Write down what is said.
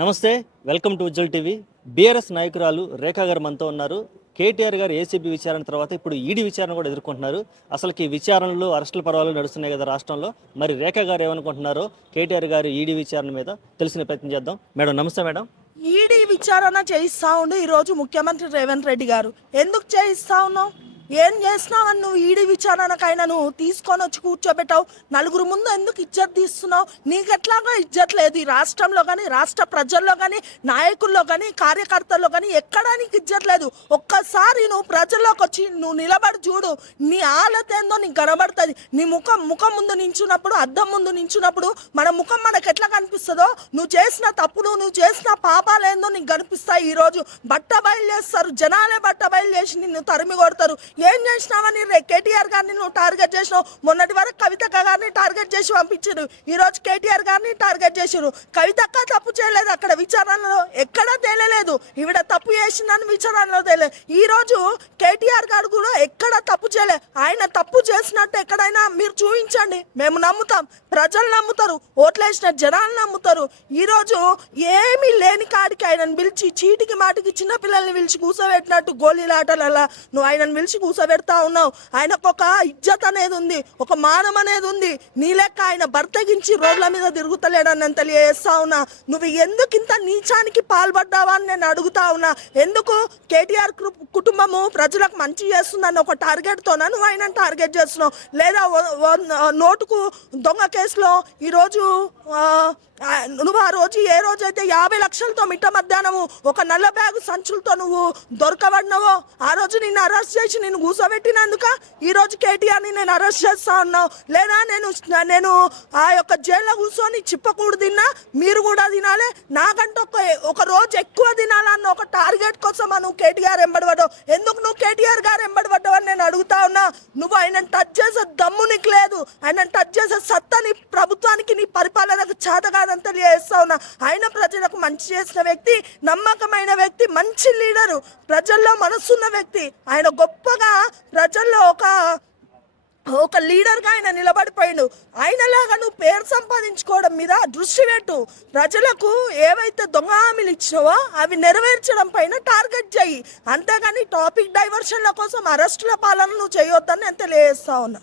నమస్తే, welcome to Ujjal TV. BRS నాయకురాలు రేఖా గారు మనతో ఉన్నారు. కేటీఆర్ గారు ఏసీబీ విచారణ తర్వాత ఇప్పుడు ఈడీ విచారణ కూడా ఎదుర్కొంటున్నారు. అసలుకి విచారణలు, అరెస్టుల పర్వాలు నడుస్తున్నాయి కదా రాష్ట్రంలో. మరి రేఖా గారు ఏమనుకుంటున్నారో కేటీఆర్ గారు ఈడీ విచారణ మీద తెలిసిన ప్రయత్నం చేద్దాం. మేడం నమస్తే. మేడం, ఈడీ విచారణ చేయిస్తా ఉండు ఈరోజు ముఖ్యమంత్రి రేవంత్ రెడ్డి గారు. ఎందుకు చేయిస్తా ఉన్నావు? ఏం చేసినావని నువ్వు ఈడీ విచారణకైనా నువ్వు తీసుకొని వచ్చి కూర్చోబెట్టావు? నలుగురు ముందు ఎందుకు ఇజ్జత్ తీస్తున్నావు? నీకెట్లాగా ఇజ్జత్ లేదు ఈ రాష్ట్రంలో కానీ, రాష్ట్ర ప్రజల్లో కానీ, నాయకుల్లో కానీ, కార్యకర్తల్లో కానీ ఎక్కడా నీకు ఇజ్జత్ లేదు. ఒక్కసారి నువ్వు ప్రజల్లోకి వచ్చి నువ్వు నిలబడి చూడు, నీ ఆలత ఏందో నీకు కనబడుతుంది. నీ ముఖం ముందు నించున్నప్పుడు, అద్దం ముందు నించున్నప్పుడు మన ముఖం మనకు ఎట్లా కనిపిస్తుందో, నువ్వు చేసిన తప్పులు, నువ్వు చేసిన పాపాలు ఏందో నీకు కనిపిస్తాయి. ఈరోజు బట్ట బయలు చేస్తారు, జనాలే బట్ట బయలు చేసి నిన్ను తరిమి కొడతారు. ఏం చేసినావని కేటీఆర్ గారిని నువ్వు టార్గెట్ చేసినావు? మొన్నటి వరకు కవితక్క గారిని టార్గెట్ చేసి పంపించారు, ఈరోజు కేటీఆర్ గారిని టార్గెట్ చేసారు. కవితక్క తప్పు చేయలేదు, అక్కడ విచారణలో ఎక్కడా తేలలేదు. ఈవిడ తప్పు చేసిందని విచారణలో తేలేదు. ఈరోజు కేటీఆర్ గారు కూడా ఎక్కడ తప్పు చేయలేదు. ఆయన తప్పు చేసినట్టు ఎక్కడైనా మీరు చూపించండి, మేము నమ్ముతాం. ప్రజలు నమ్ముతారు, ఓట్లేసిన జనాలు నమ్ముతారు. ఈరోజు ఏమీ లేని కాడికి ఆయనను పిలిచి చీటికి మాటికి చిన్నపిల్లల్ని పిలిచి కూర్చోబెట్టినట్టు గోళీలాటలలా నువ్వు ఆయనను పిలిచి కూర్చోబెడతా ఉన్నావు. ఆయనకు ఒక ఇజ్జత్ అనేది ఉంది, ఒక మానం అనేది ఉంది. నీ లెక్క ఆయన బర్తగించి రోడ్ల మీద తిరుగుతలేడని నేను తెలియజేస్తా ఉన్నా. నువ్వు ఎందుకు ఇంత నీచానికి పాల్పడ్డావా అని నేను అడుగుతా ఉన్నా. ఎందుకు కేటీఆర్ కుటుంబము ప్రజలకు మంచి చేస్తుందని ఒక టార్గెట్తోనా నువ్వు ఆయన టార్గెట్ చేస్తున్నావు? లేదా నోటుకు దొంగ కేసులో ఈరోజు నువ్వు ఆ రోజు ఏ రోజైతే 50 లక్షలతో మిట్ట మధ్యాహ్నము ఒక నల్ల బ్యాగు సంచులతో నువ్వు దొరకబడినావో ఆ రోజు నిన్ను అరెస్ట్ చేసి నిన్ను కూర్చోబెట్టినందుక ఈరోజు కేటీఆర్ని నేను అరెస్ట్ చేస్తా ఉన్నావు. లేదా నేను ఆ యొక్క జైల్లో కూర్చొని చిప్పకూడు తిన్నా, మీరు కూడా తినాలి, నాకంటే ఒక రోజు ఎక్కువ తినాలన్న ఒక టార్గెట్ కోసం నువ్వు కేటీఆర్ ఎంబడిపడ్డావు. ఎందుకు నువ్వు కేటీఆర్ గారు ఎంబడిపడ్డావు అని నేను అడుగుతా ఉన్నా. నువ్వు ఆయన టచ్ చేసే దమ్ము నీకు లేదు, ఆయన టచ్ చేసే సత్తా నీ ప్రభుత్వానికి, నీ పరిపాలనకు చేత కాదంతా చేస్తా ఉన్నా. ఆయన ప్రజలకు మంచి చేసిన వ్యక్తి, నమ్మకమైన వ్యక్తి, మంచి లీడరు, ప్రజల్లో మనసున్న వ్యక్తి. ఆయన గొప్పగా ప్రజల్లో ఒక లీడర్గా ఆయన నిలబడిపోయిండు. ఆయనలాగా నువ్వు పేరు సంపాదించుకోవడం మీద దృష్టి పెట్టు. ప్రజలకు ఏవైతే దొంగ హామీలు ఇచ్చావో అవి నెరవేర్చడం పైన టార్గెట్ చేయి. అంతేగాని టాపిక్ డైవర్షన్ల కోసం అరెస్టుల పాలన నువ్వు చేయొద్దని నేను తెలియజేస్తా ఉన్నా.